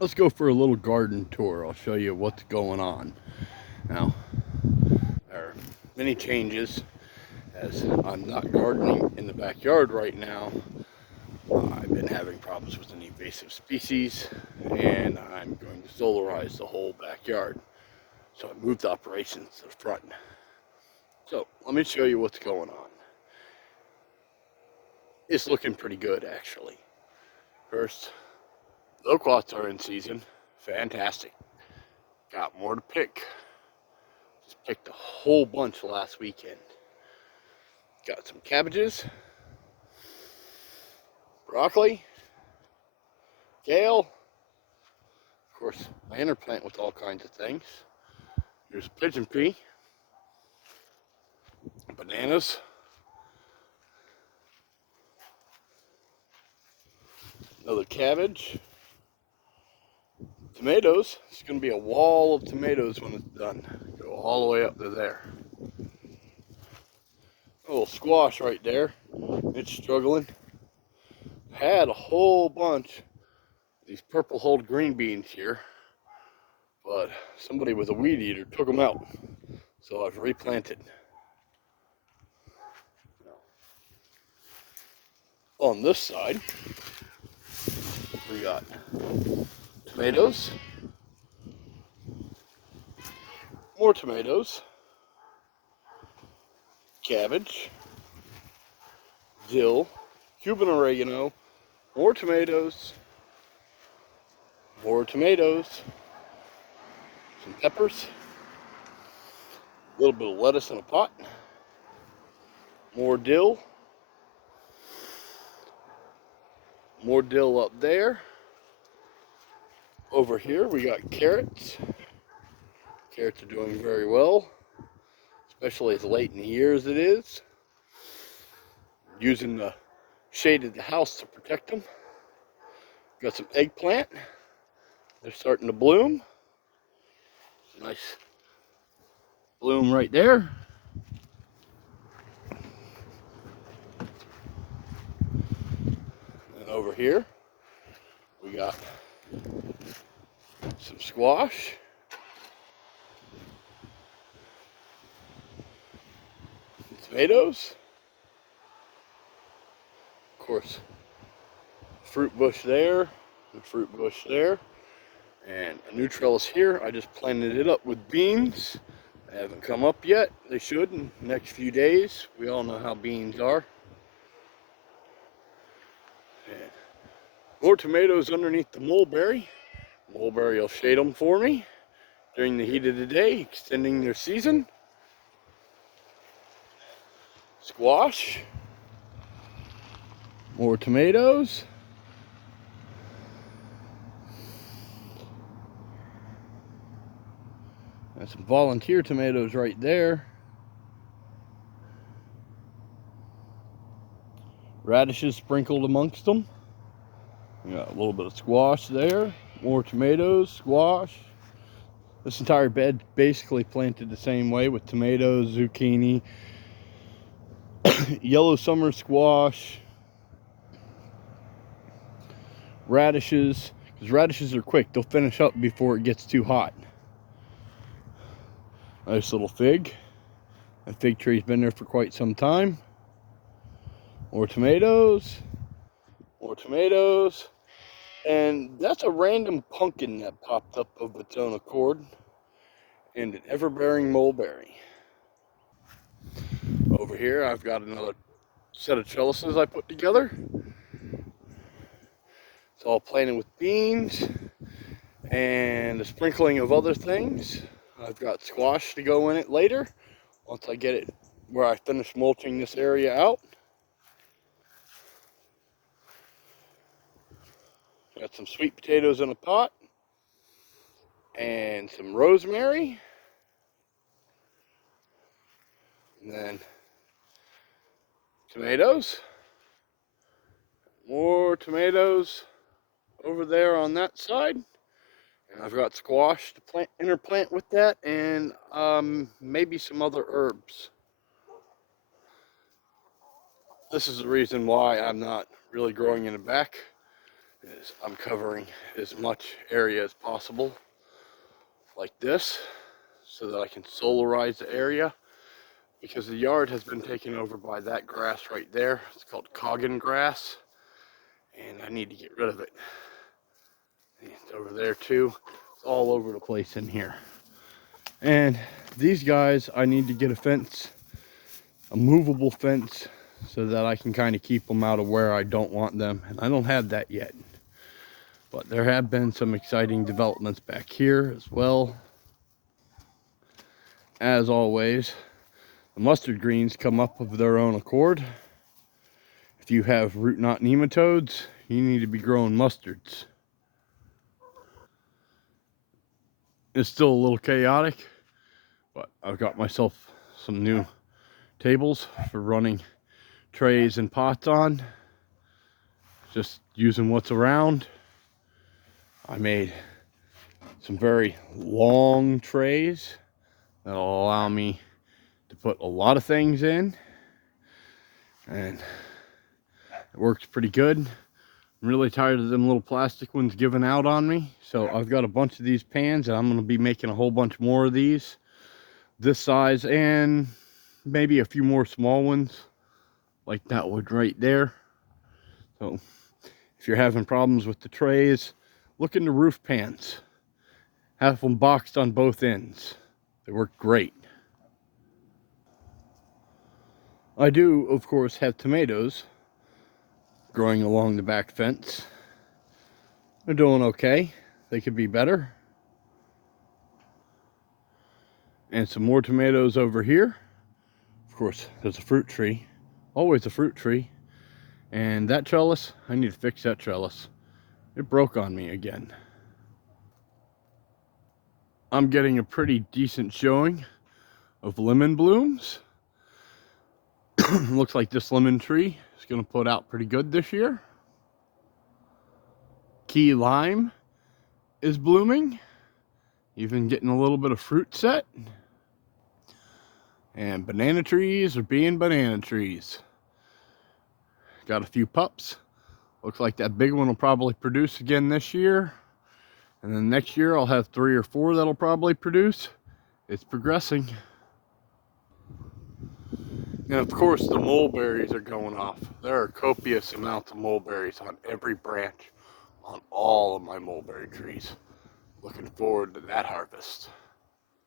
let's go for a little garden tour. I'll show you what's going on. Now, there are many changes as I'm not gardening in the backyard right now. I've been having problems with an invasive species, and I'm going to solarize the whole backyard. So I moved operations to the front. So let me show you what's going on. It's looking pretty good, actually. First, loquats are in season. Fantastic. Got more to pick. Just picked a whole bunch last weekend. Got some cabbages, broccoli, kale, of course, I interplant with all kinds of things. Here's pigeon pea, bananas, another cabbage, tomatoes. It's going to be a wall of tomatoes when it's done. Go all the way up to there. A little squash right there. It's struggling. Had a whole bunch of these purple hulled green beans here, but somebody with a weed eater took them out. So I've replanted. On this side, we got tomatoes, more tomatoes, cabbage, dill, Cuban oregano, more tomatoes, some peppers, a little bit of lettuce in a pot, more dill up there. Over here we got carrots. Carrots are doing very well, especially as late in the year as it is. Using the shade of the house to protect them. Got some eggplant. They're starting to bloom. Nice bloom right there. And over here we got some squash. Tomatoes. Of course, fruit bush there, and fruit bush there. And a new trellis here. I just planted it up with beans. They haven't come up yet. They should in the next few days. We all know how beans are. And more tomatoes underneath the mulberry. Mulberry will shade them for me during the heat of the day, extending their season. Squash. More tomatoes. And some volunteer tomatoes right there. Radishes sprinkled amongst them. We got a little bit of squash there. More tomatoes, squash. This entire bed basically planted the same way with tomatoes, zucchini, yellow summer squash, radishes. Because radishes are quick, they'll finish up before it gets too hot. Nice little fig. That fig tree's been there for quite some time. More tomatoes. More tomatoes. And that's a random pumpkin that popped up of its own accord. And an ever-bearing mulberry. Over here I've got another set of trellises I put together. It's all planted with beans and a sprinkling of other things. I've got squash to go in it later once I get it where I finish mulching this area out. Got some sweet potatoes in a pot and some rosemary. And then tomatoes. More tomatoes over there on that side. And I've got squash to interplant with that, and maybe some other herbs. This is the reason why I'm not really growing in the back, is I'm covering as much area as possible like this so that I can solarize the area, because the yard has been taken over by that grass right there. It's called Coggin grass, and I need to get rid of it. It's over there too. It's all over the place in here. And these guys, I need to get a fence, a movable fence, so that I can kind of keep them out of where I don't want them. And I don't have that yet. But there have been some exciting developments back here as well. As always, the mustard greens come up of their own accord. If you have root knot nematodes, you need to be growing mustards. It's still a little chaotic, but I've got myself some new tables for running trays and pots on. Just using what's around. I made some very long trays that'll allow me to put a lot of things in, and it works pretty good. I'm really tired of them little plastic ones giving out on me, so I've got a bunch of these pans, and I'm going to be making a whole bunch more of these this size, and maybe a few more small ones like that one right there. So if you're having problems with the trays, look into roof pans. Have them boxed on both ends. They work great. I do, of course, have tomatoes growing along the back fence. They're doing okay. They could be better. And some more tomatoes over here. Of course, there's a fruit tree. Always a fruit tree. And that trellis, I need to fix that trellis. It broke on me again. I'm getting a pretty decent showing of lemon blooms. Looks like this lemon tree is going to put out pretty good this year. Key lime is blooming, even getting a little bit of fruit set. And banana trees are being banana trees. Got a few pups. Looks like that big one will probably produce again this year. And then next year I'll have 3 or 4 that'll probably produce. It's progressing. And of course the mulberries are going off. There are copious amounts of mulberries on every branch on all of my mulberry trees. Looking forward to that harvest.